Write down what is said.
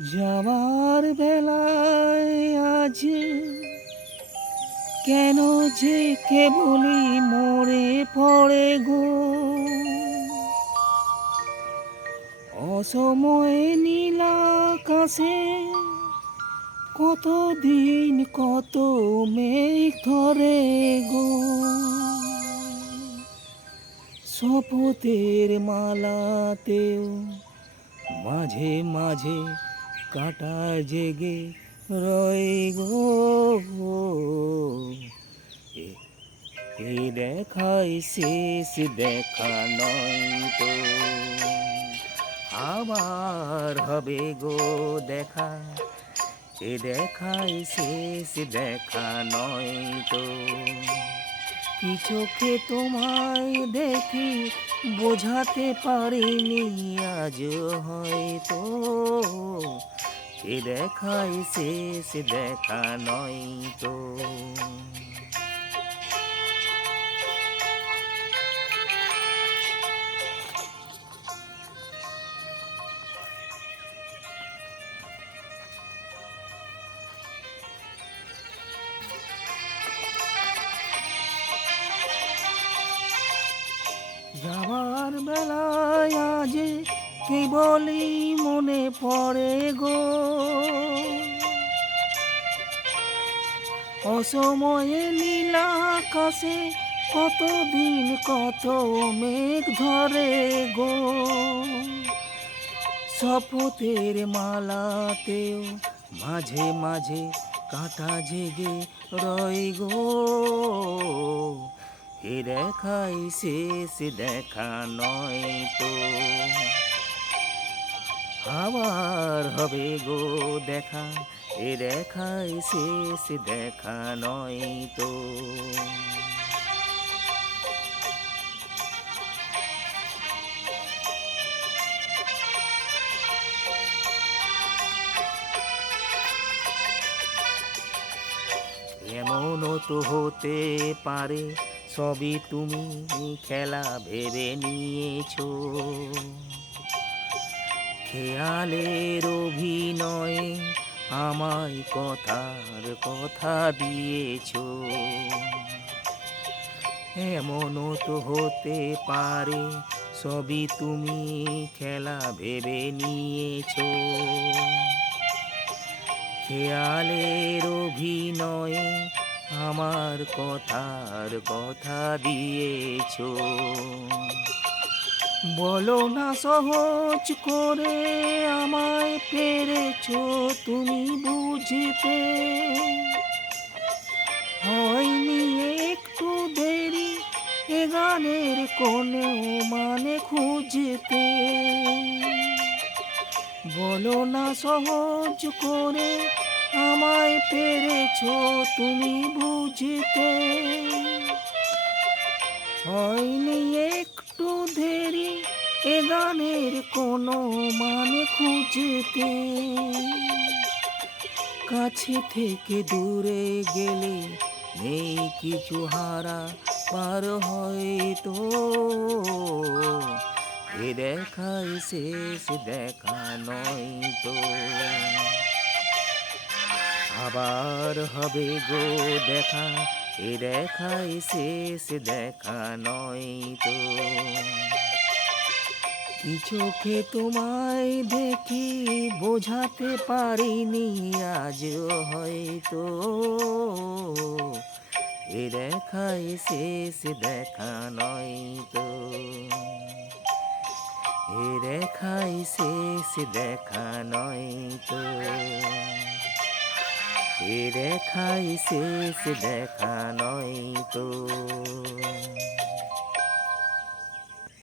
যাওয়ার বেলায় আজ কেন যে কেবলই মরে পড়ে গো, অসময়ে নীলাকাশে কতদিন কত মেঘ ধরে গো, শপথের মালাতেও মাঝে মাঝে কাঁটা জেগে রয়ে গো, এই দেখাই শেষ দেখা নয় তো, আবার হবে গো দেখা, এ দেখাই শেষ দেখা নয় তো। কি চোখে তোমায় দেখি বোঝাতে পারিনি আজ হয়তো, এ দেখাই শেষ দেখা নয় তো। যাবার বেলায় আজ কেবলই মনে পড়ে গো, অসময়ে নীলাকাশে কতদিন কত মেঘ ধরে গো, শপথের মালাতেও মাঝে মাঝে কাঁটা জেগে রয় গো, এ দেখাই শেষ দেখা নয় তো, আবার হবে গো দেখা, এ দেখাই শেষ দেখা নয় তো। এমনও তো হতে পারে সবই তুমি খেলা ভেবে নিয়েছো, খেয়ালের অভিনয়ে আমায় কথার কথা দিয়েছো, এমনও তো হতে পারে সবই তুমি খেলা ভেবে নিয়েছো, খেয়ালের অভিনয়ে আমার কথার কথা দিয়েছো, বলো না সহজ করে আমায় পেরেছো তুমি বুঝতে, হয়নি একটু দেরি এ গানের কোনেও মানে খুঁজতে, বলো না সহজ করে আমায় পেরেছো তুমি বুঝতে, হয়নি একটু দেরি এ গানের কোনো মানে খুঁজতে, কাছে থেকে দূরে গেলে নেই কিছু হারা পার হয়তো, এ দেখাই শেষ দেখা নয় তো, আবার হবে গো দেখা, এ দেখাই শেষ দেখা নয় তো। কি চোখে তোমায় দেখি বোঝাতে পারিনি আজ হয়তো, এ দেখাই শেষ দেখা নয় তো, এ দেখাই শেষ দেখা নয় তো, এ দেখাই শেষ দেখা নয় তো।